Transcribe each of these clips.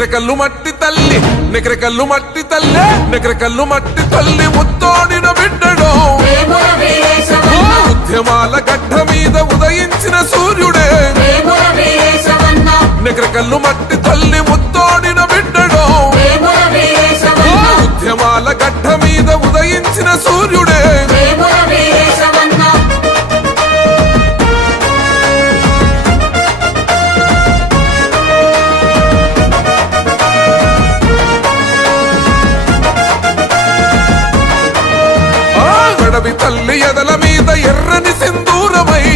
నికరకల్లు మట్టి తల్లి నికరకల్లు మట్టి తల్లి నికరకల్లు మట్టి తల్లి ముత్తోడిన బిడ్డడో ఉద్యమాల గడ్డ మీద ఉదయించిన సూర్యుడే నికరకల్లు మట్టి తల్లి ముత్తోడిన బిడ్డడో ఉద్యమాల గడ్డ మీద ఉదయించిన సూర్యుడే తల్లి ఎదల మీద ఎర్రని సింధూరమై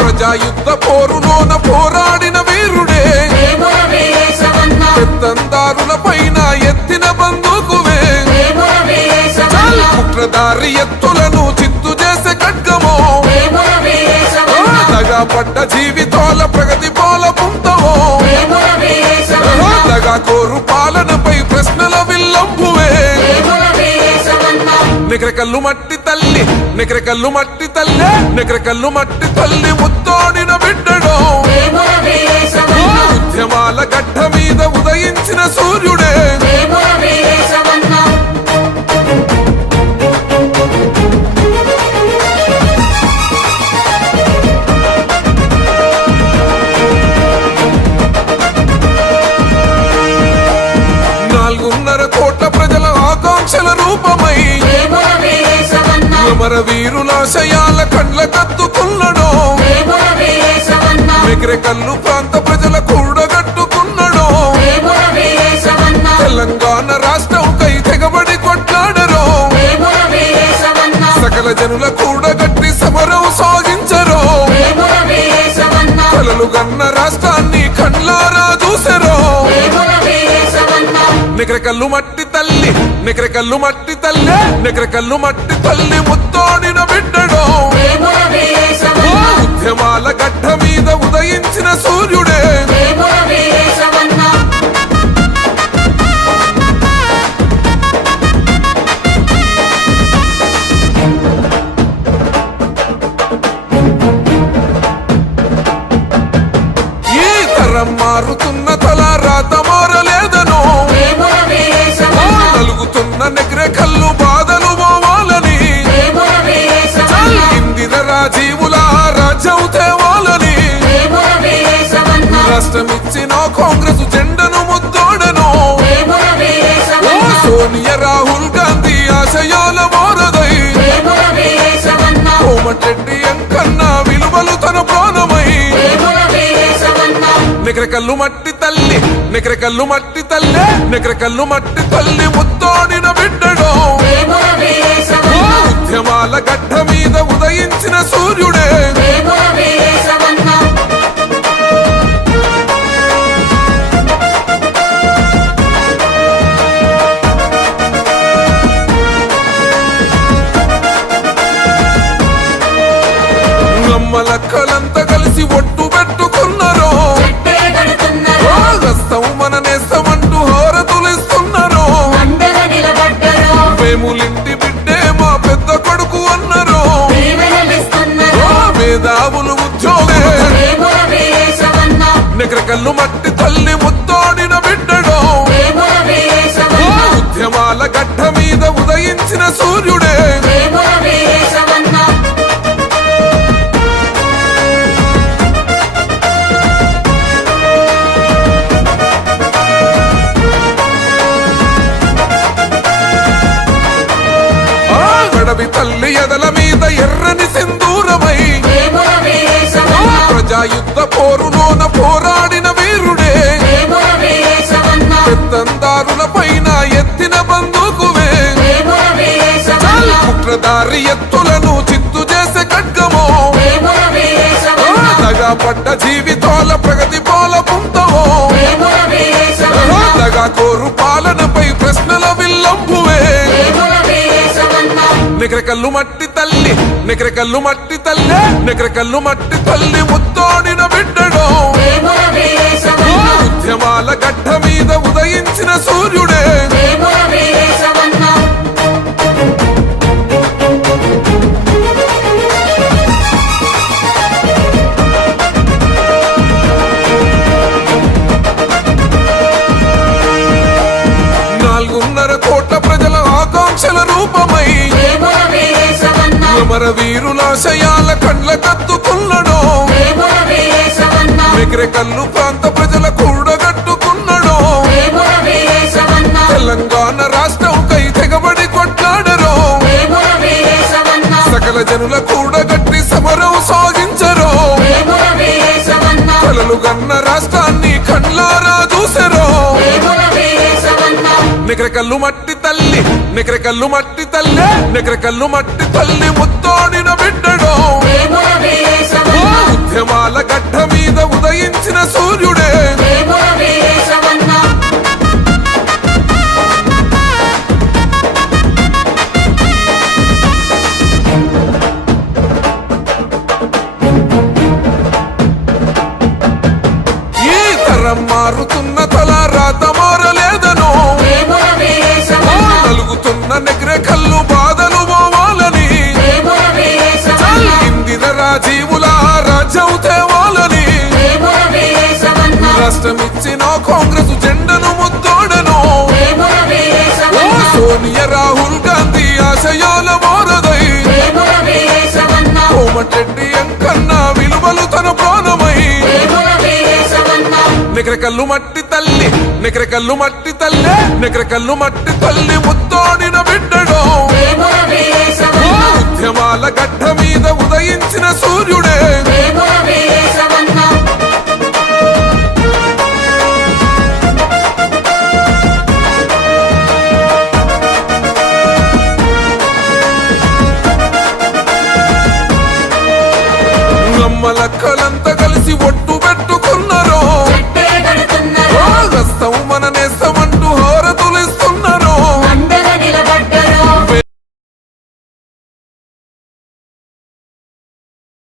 ప్రజాయుద్ధ పోరులోన పోరాడిన వీరుడే పెత్తందారుల పైన ఎత్తిన బందూకువే కుట్రదారి ఎత్తులను చిత్తు చేసే ఖడ్గమో దగా పడ్డ జీవితాల ప్రగతి పోల పుంతవో దగా కోరు పాలనపై ప్రశ్నల విల్లంబువే నికరకల్లు మట్టి తల్లి నికరకల్లు మట్టి తల్లి నికరకల్లు మట్టి తల్లి ముత్తోడిన బిడ్డడో ఉద్యమాల గడ్డ మీద ఉదయించిన సూర్యుడే అమర వీరులాశయాల కండ్ల కత్తుకున్నడో నికరకల్లు ప్రాంత ప్రజల కూడగట్టుకున్నడో తెలంగాణ రాష్ట్రం కై తెగబడి కొట్లాడరో సకల జనుల కూడగట్టి సమరం సాగించరో కలలు గన్న రాష్ట్రాన్ని కండ్లారా చూసెరో నికరకల్లు మట్టి తల్లి నికరకల్లు మట్టి తల్లి నికరకల్లు మట్టి తల్లి ముత్తోడిన బిడ్డడో ఉద్యమాల గడ్డ మీద ఉదయించిన సూర్యుడే ఈ తరం మారుతున్న తల రాత మారలేదనో కలుగుతున్న నికరకల్లు బాధలు పోవాలని ఇందిర రాజీవుల రాజ్యం తేవాలని రాష్ట్రమిచ్చిన కాంగ్రెస్ జెండను ముద్దోడను సోనియా రాహుల్ గాంధీ ఆశయాల వారదై కోమటిరెడ్డి ఎంకన్న విలువలు తన ప్రాణమై నికరకల్లు మట్టి తల్లి నికరకల్లు మట్టి తల్లి నికరకల్లు మట్టి తల్లి ముత్తోడిన బిడ్డడో ఉద్యమాల గడ్డ మీద ఉదయించిన సూర్యుడే నమ్మలక్కలంతా కలిసి ఒట్టు పెట్టుకున్నారో హస్తం మన నేస్తమంటూ హారతులిస్తున్నారో వేములింటి బిడ్డే మా పెద్ద కొడుకు అన్నారో మేధావులు ఉద్యోగే నికరకల్లు మట్టి తల్లి ముత్తోడిన బిడ్డడో ఉద్యమాల గడ్డ మీద ఉదయించిన సూర్యుడే తల్లి ఎదల మీద ఎర్రని సింధూరమై ప్రజాయుద్ధ పోరులోన పోరాడిన వీరుడే పెత్తందారుల పైన ఎత్తిన బందూకువే కుట్రదారి ఎత్తులను చిత్తు చేసే ఖడ్గమో దగా పడ్డ జీవితాల ప్రగతి పోల పుంతవో దగా కోరు పాలనపై ప్రశ్నల విల్లంబువే నికరకల్లు మట్టి తల్లి నికరకల్లు మట్టి తల్లి నికరకల్లు మట్టి తల్లి ముత్తోడిన బిడ్డడో ఉద్యమాల గడ్డ మీద ఉదయించిన సూర్యుడే రూపమై అమర వీరులాశయాల కండ్ల కత్తుకున్నడో నెక్రెకల్లు ప్రాంత ప్రజల కూడగట్టుకున్నడో తెలంగాణ రాష్ట్రం కై తెగబడి కొట్లాడరో సకల జనుల కూడగట్టి సమరం సాగించరో కలలు గన్న రాష్ట్రాన్ని కండ్లారా చూసెరో నెక్రెకల్లు మట్టి తల్లి నెక్రెకల్లు మట్టి తల్లి నెక్రెకల్లు మట్టి తల్లి ముత్తోడిన బిడ్డడో ఉద్యమాల గడ్డ మీద ఉదయించిన సూర్యుడే ఈ తరం మారుతున్న తల రాత మారలేదనో నలుగుతున్న నెక్రెకల్లు బాధలు పోవాలని ఇందిర రాజీవుల రాజ్యం తేవాలని రాష్ట్రమిచ్చిన కాంగ్రెస్ జెండను ముద్దోడను సోనియా రాహుల్ గాంధీ ఆశయాల వారదై కోమటిరెడ్డి ఎంకన్న విలువలు తన ప్రాణమై నెక్రెకల్లు మట్టి తల్లి నెక్రెకల్లు మట్టి తల్లి నెక్రెకల్లు మట్టి తల్లి ముత్తోడిన బిడ్డడో ఉద్యమాల గడ్డ మీద ఉదయించిన సూర్యుడే